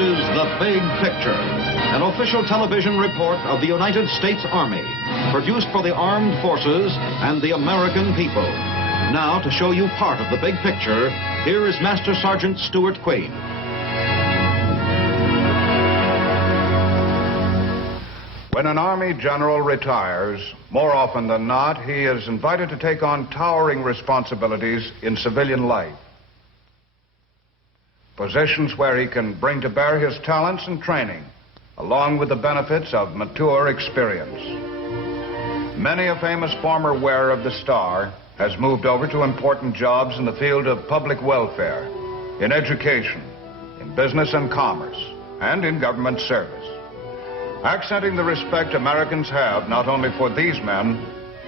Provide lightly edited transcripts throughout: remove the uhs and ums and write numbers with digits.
is The Big Picture, an official television report of the United States Army, produced for the armed forces and the American people. Now, to show you part of the big picture, here is Master Sergeant Stuart Quain. When an Army general retires, more often than not, he is invited to take on towering responsibilities in civilian life. Positions where he can bring to bear his talents and training, along with the benefits of mature experience. Many a famous former wearer of the star has moved over to important jobs in the field of public welfare, in education, in business and commerce, and in government service, accenting the respect Americans have not only for these men,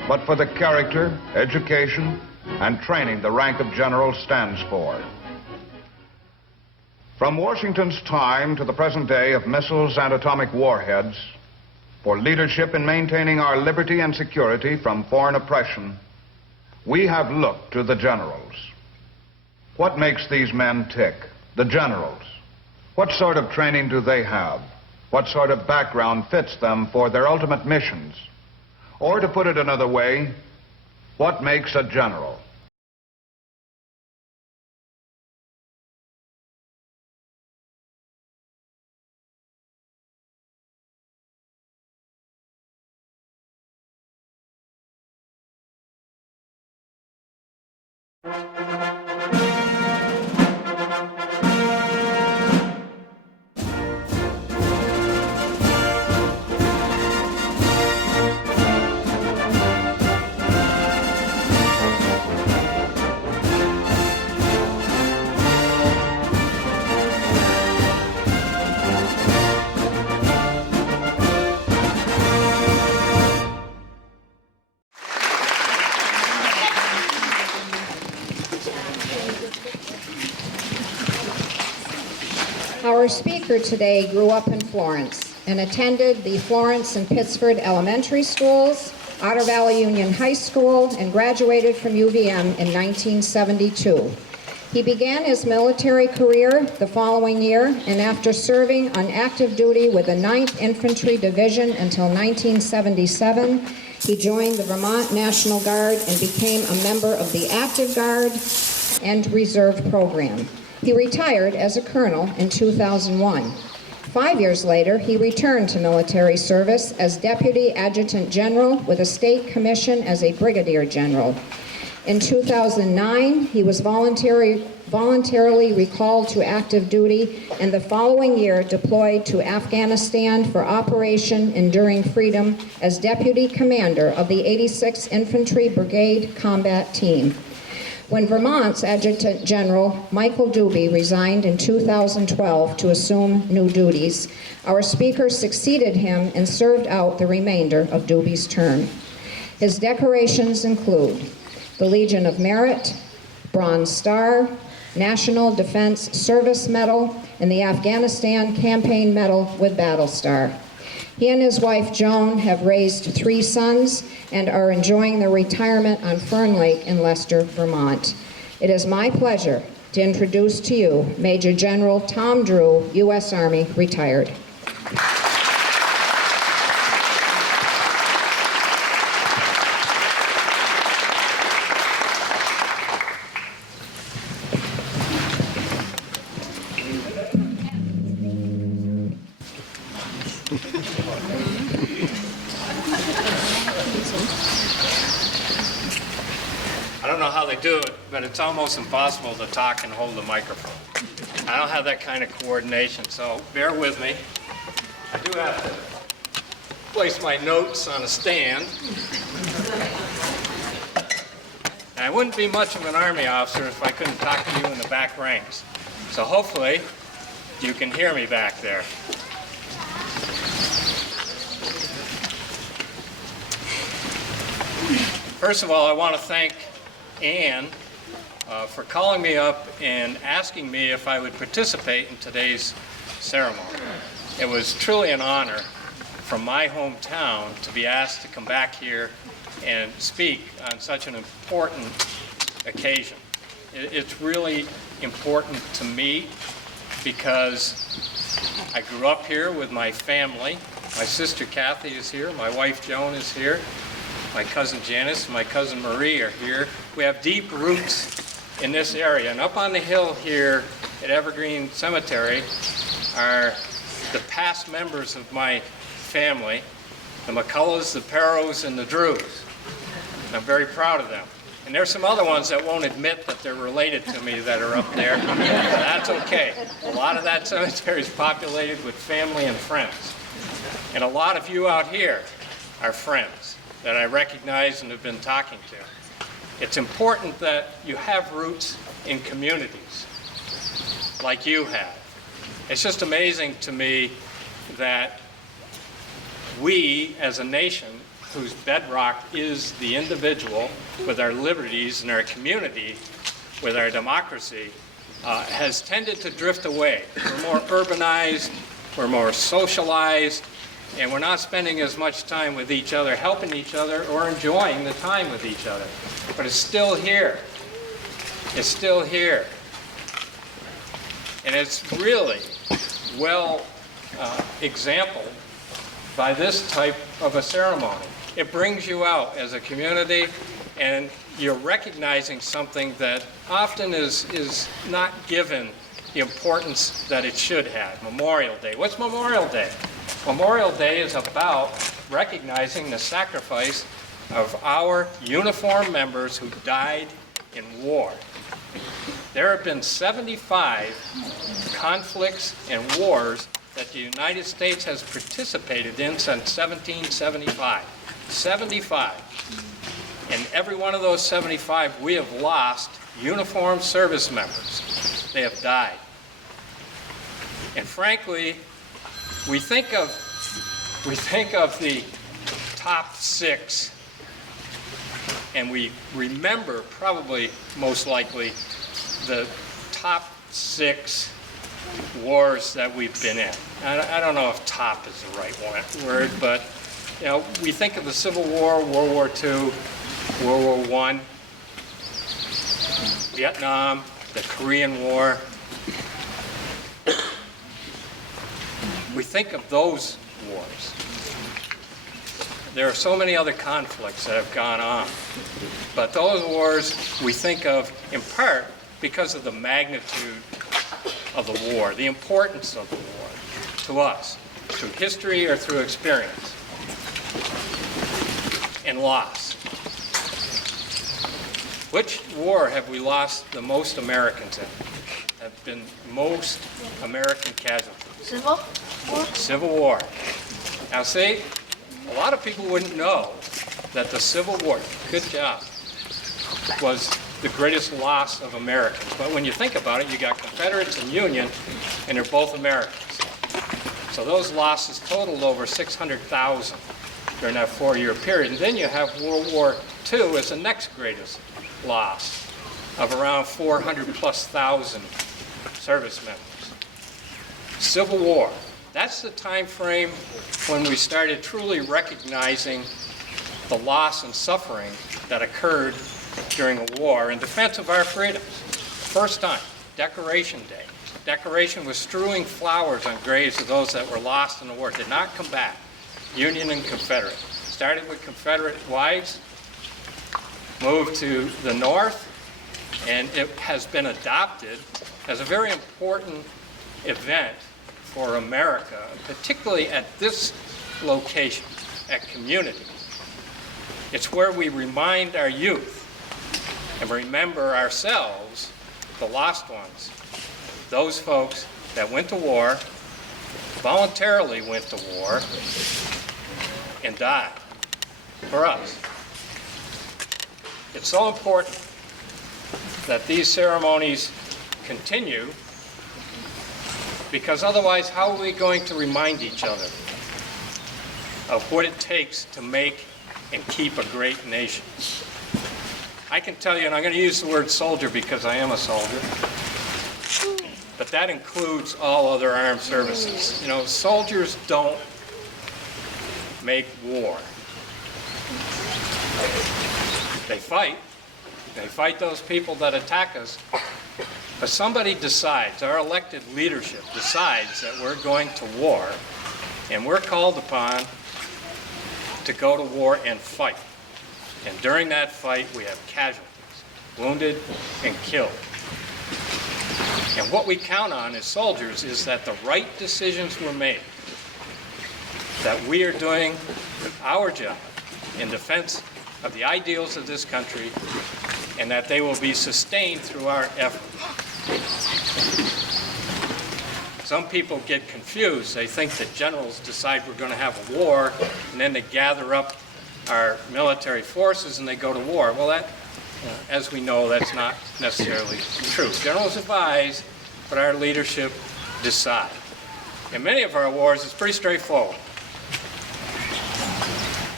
but for the character, education, and training the rank of general stands for. From Washington's time to the present day of missiles and atomic warheads, for leadership in maintaining our liberty and security from foreign oppression, we have looked to the generals. What makes these men tick? The generals. What sort of training do they have? What sort of background fits them for their ultimate missions? Or to put it another way, what makes a general? Our speaker today grew up in Florence and attended the Florence and Pittsford elementary schools, Otter Valley Union High School, and graduated from UVM in 1972. He began his military career the following year, and after serving on active duty with the 9th Infantry Division until 1977, he joined the Vermont National Guard and became a member of the Active Guard and Reserve program. He retired as a colonel in 2001. 5 years later, he returned to military service as Deputy Adjutant General with a state commission as a Brigadier General. In 2009, he was voluntarily recalled to active duty, and the following year deployed to Afghanistan for Operation Enduring Freedom as Deputy Commander of the 86th Infantry Brigade Combat Team. When Vermont's Adjutant General Michael Doobie resigned in 2012 to assume new duties, our speaker succeeded him and served out the remainder of Doobie's term. His decorations include the Legion of Merit, Bronze Star, National Defense Service Medal, and the Afghanistan Campaign Medal with Battle Star. He and his wife Joan have raised 3 sons and are enjoying their retirement on Fern Lake in Leicester, Vermont. It is my pleasure to introduce to you Major General Tom Drew, U.S. Army, retired. I don't know how they do it, but it's almost impossible to talk and hold the microphone. I don't have that kind of coordination, so bear with me. I do have to place my notes on a stand. And I wouldn't be much of an Army officer if I couldn't talk to you in the back ranks. So hopefully you can hear me back there. First of all, I want to thank Ann for calling me up and asking me if I would participate in today's ceremony. It was truly an honor from my hometown to be asked to come back here and speak on such an important occasion. It's really important to me because I grew up here with my family. My sister Kathy is here, my wife Joan is here, my cousin Janice, my cousin Marie are here. We have deep roots in this area. And up on the hill here at Evergreen Cemetery are the past members of my family, the McCulloughs, the Perrows, and the Drews. And I'm very proud of them. And there's some other ones that won't admit that they're related to me that are up there. That's okay. A lot of that cemetery is populated with family and friends. And a lot of you out here are friends that I recognize and have been talking to. It's important that you have roots in communities like you have. It's just amazing to me that we, as a nation, whose bedrock is the individual, with our liberties and our community, with our democracy, has tended to drift away. We're more urbanized, we're more socialized, and we're not spending as much time with each other, helping each other, or enjoying the time with each other. But it's still here. It's still here. And it's really well exampled by this type of a ceremony. It brings you out as a community, and you're recognizing something that often is not given the importance that it should have. Memorial Day. What's Memorial Day? Memorial Day is about recognizing the sacrifice of our uniformed members who died in war. There have been 75 conflicts and wars that the United States has participated in since 1775. 75. In every one of those 75, we have lost uniformed service members. They have died. And frankly, we think of the top 6, and we remember probably most likely the top 6 wars that we've been in. I don't know if top is the right word, but you know, we think of the Civil War, World War II, World War I, Vietnam, the Korean War. We think of those wars. There are so many other conflicts that have gone on, but those wars we think of in part because of the magnitude of the war, the importance of the war to us, through history or through experience, and loss. Which war have we lost the most Americans in? Have been most American casualties? Civil War? Civil War. Now see, a lot of people wouldn't know that the Civil War, good job, was the greatest loss of Americans. But when you think about it, you got Confederates and Union, and they're both Americans. So those losses totaled over 600,000 during that 4-year period. And then you have World War II as the next greatest loss of around 400,000+ service members. Civil War. That's the time frame when we started truly recognizing the loss and suffering that occurred during a war in defense of our freedoms. First time, Decoration Day. Decoration was strewing flowers on graves of those that were lost in the war, did not come back, Union and Confederate. Started with Confederate wives, moved to the North, and it has been adopted as a very important event for America, particularly at this location, at community. It's where we remind our youth and remember ourselves, the lost ones, those folks that went to war, voluntarily went to war, and died for us. It's so important that these ceremonies continue, because otherwise, how are we going to remind each other of what it takes to make and keep a great nation? I can tell you, and I'm going to use the word soldier because I am a soldier, but that includes all other armed services. You know, soldiers don't make war. They fight. They fight those people that attack us, But somebody decides, our elected leadership decides that we're going to war, and we're called upon to go to war and fight. And during that fight, we have casualties, wounded and killed. And what we count on as soldiers is that the right decisions were made, that we are doing our job in defense of the ideals of this country, and that they will be sustained through our effort. Some people get confused. They think that generals decide we're going to have a war, and then they gather up our military forces and they go to war. Well, that, as we know, that's not necessarily true. Generals advise, but our leadership decide. In many of our wars, it's pretty straightforward.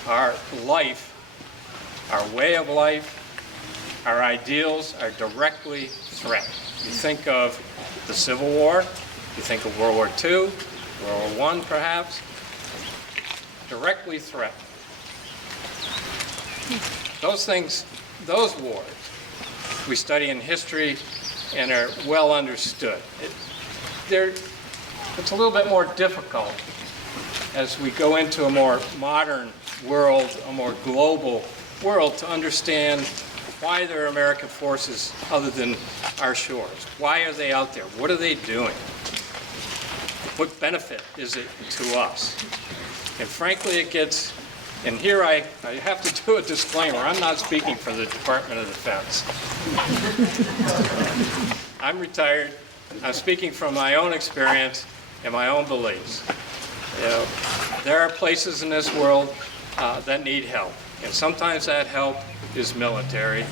Our life, our way of life, our ideals are directly threatened. You think of the Civil War, you think of World War II, World War I perhaps, directly threatened. Those things, those wars, we study in history and are well understood. It's a little bit more difficult as we go into a more modern world, a more global world, to understand why there are American forces other than our shores. Why are they out there? What are they doing? What benefit is it to us? And frankly, it gets, and here I have to do a disclaimer. I'm not speaking for the Department of Defense. I'm retired. I'm speaking from my own experience and my own beliefs. You know, there are places in this world that need help. And sometimes that help is military.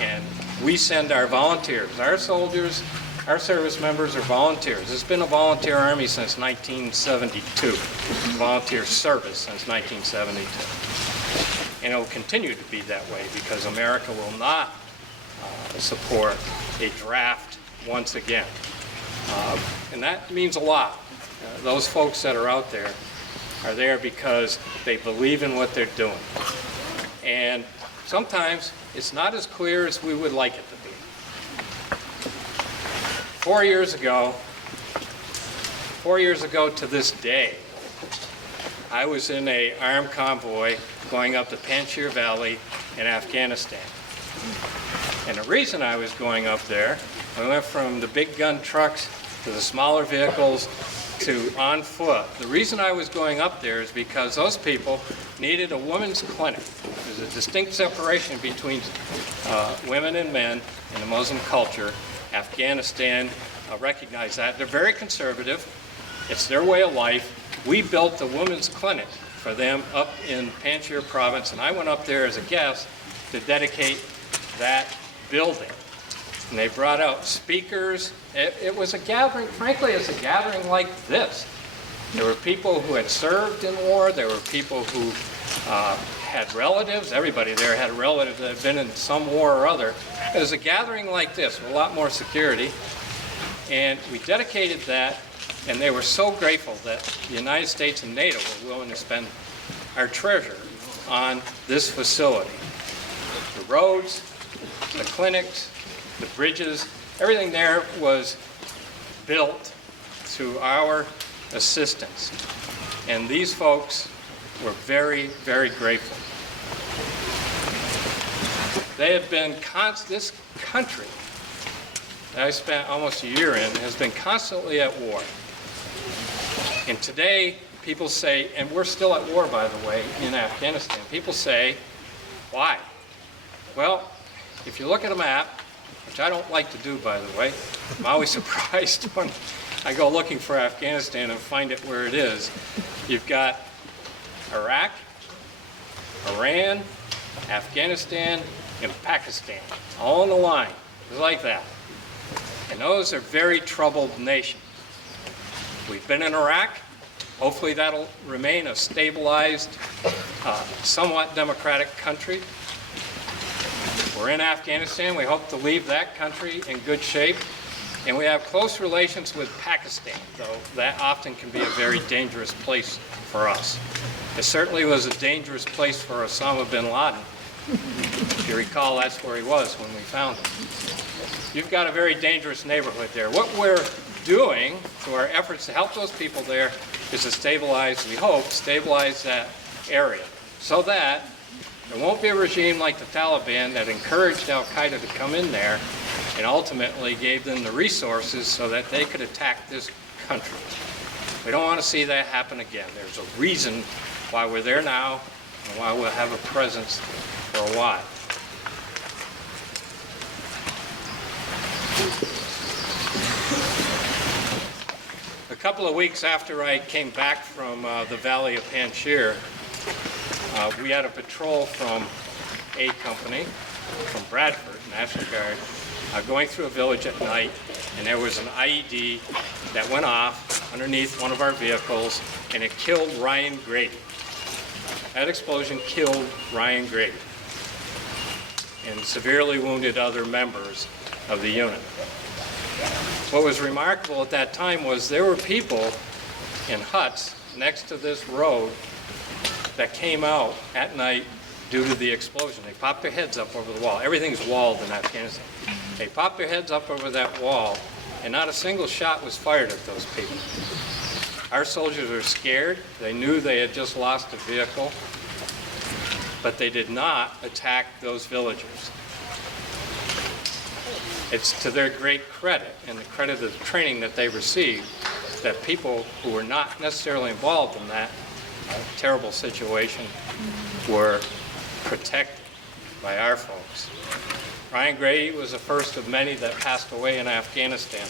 And we send our volunteers, our soldiers, our service members are volunteers. It's been a volunteer army since 1972, volunteer service since 1972. And it will continue to be that way because America will not support a draft once again. And that means a lot. Those folks that are out there are there because they believe in what they're doing. And sometimes it's not as clear as we would like it to be. 4 years ago to this day, I was in an armed convoy going up the Panjshir Valley in Afghanistan. And the reason I was going up there, we went from the big gun trucks to the smaller vehicles to on foot. The reason I was going up there is because those people needed a women's clinic. There's a distinct separation between women and men in the Muslim culture. Afghanistan recognized that. They're very conservative. It's their way of life. We built the women's clinic for them up in Panjshir province, and I went up there as a guest to dedicate that building. And they brought out speakers. It was a gathering, frankly, it's a gathering like this. There were people who had served in war. There were people who had relatives. Everybody there had a relative that had been in some war or other. It was a gathering like this with a lot more security. And we dedicated that, and they were so grateful that the United States and NATO were willing to spend our treasure on this facility. The roads, the clinics, the bridges, everything there was built through our assistance. And these folks were very, very grateful. They have been, this country that I spent almost a year in has been constantly at war. And today, people say, and we're still at war, by the way, in Afghanistan. People say, why? Well, if you look at a map, which I don't like to do, by the way, I'm always surprised when I go looking for Afghanistan and find it where it is. You've got Iraq, Iran, Afghanistan, and Pakistan, all in a line, just like that. And those are very troubled nations. We've been in Iraq. Hopefully that'll remain a stabilized, somewhat democratic country. We're in Afghanistan. We hope to leave that country in good shape. And we have close relations with Pakistan, though that often can be a very dangerous place for us. It certainly was a dangerous place for Osama bin Laden If you recall, that's where he was when we found him. You've got a very dangerous neighborhood there. What we're doing through our efforts to help those people there is to stabilize, we hope, stabilize that area so that there won't be a regime like the Taliban that encouraged al-Qaeda to come in there and ultimately gave them the resources so that they could attack this country. We don't want to see that happen again. There's a reason why we're there now and why we'll have a presence for a while. A couple of weeks after I came back from the Valley of Panjshir, we had a patrol from A Company, from Bradford, National Guard, going through a village at night, and there was an IED that went off underneath one of our vehicles, and it killed Ryan Grady. That explosion killed Ryan Grady and severely wounded other members of the unit. What was remarkable at that time was there were people in huts next to this road that came out at night due to the explosion. They popped their heads up over the wall. Everything's walled in Afghanistan. They popped their heads up over that wall, and not a single shot was fired at those people. Our soldiers were scared. They knew they had just lost a vehicle, but they did not attack those villagers. It's to their great credit and the credit of the training that they received that people who were not necessarily involved in that terrible situation were protected by our folks. Ryan Grady was the first of many that passed away in Afghanistan.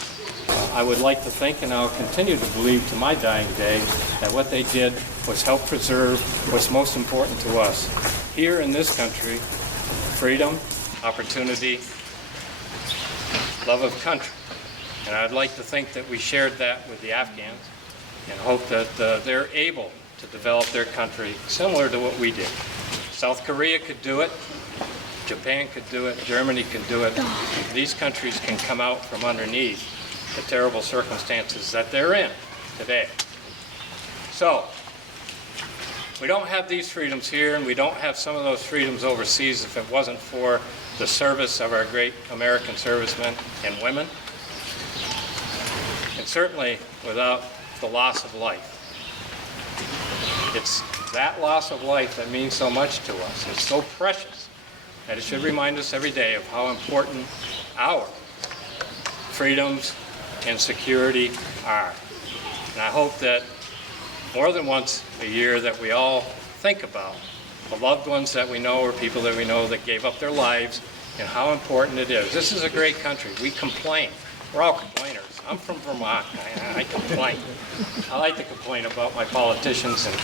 I would like to think, and I'll continue to believe to my dying day, that what they did was help preserve what's most important to us here in this country: freedom, opportunity, love of country. And I'd like to think that we shared that with the Afghans and hope that they're able to develop their country similar to what we did. South Korea could do it, Japan could do it, Germany could do it. These countries can come out from underneath the terrible circumstances that they're in today. So, we don't have these freedoms here, and we don't have some of those freedoms overseas if it wasn't for the service of our great American servicemen and women, and certainly without the loss of life. It's that loss of life that means so much to us. It's so precious that it should remind us every day of how important our freedoms and security are. And I hope that more than once a year that we all think about the loved ones that we know or people that we know that gave up their lives and how important it is. This is a great country. We complain. We're all complainers. I'm from Vermont. I complain. I like to complain about my politicians and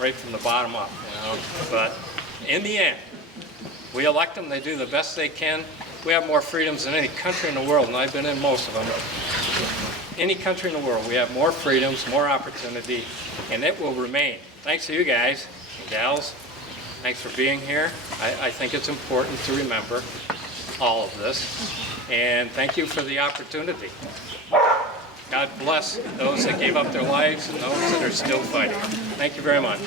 right from the bottom up, you know. But in the end, we elect them. They do the best they can. We have more freedoms than any country in the world, and I've been in most of them. Any country in the world, we have more freedoms, more opportunity, and it will remain. Thanks to you guys and gals. Thanks for being here. I think it's important to remember all of this. And thank you for the opportunity. God bless those that gave up their lives and those that are still fighting. Thank you very much.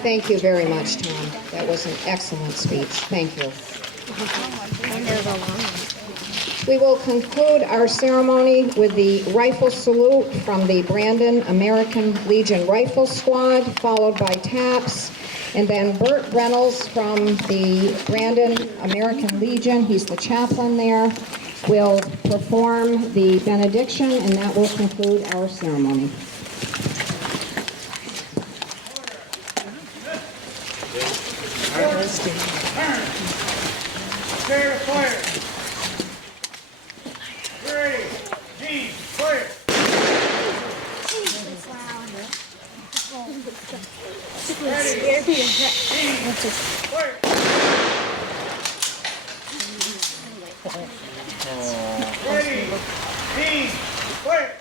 Thank you very much, Tom. That was an excellent speech. Thank you. We will conclude our ceremony with the rifle salute from the Brandon American Legion Rifle Squad, followed by taps, and then Burt Reynolds from the Brandon American Legion, he's the chaplain there, will perform the benediction, and that will conclude our ceremony. Prepare to fire. Ready, G, fire. Ready, G, fire. Ready, G, fire.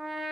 Fire!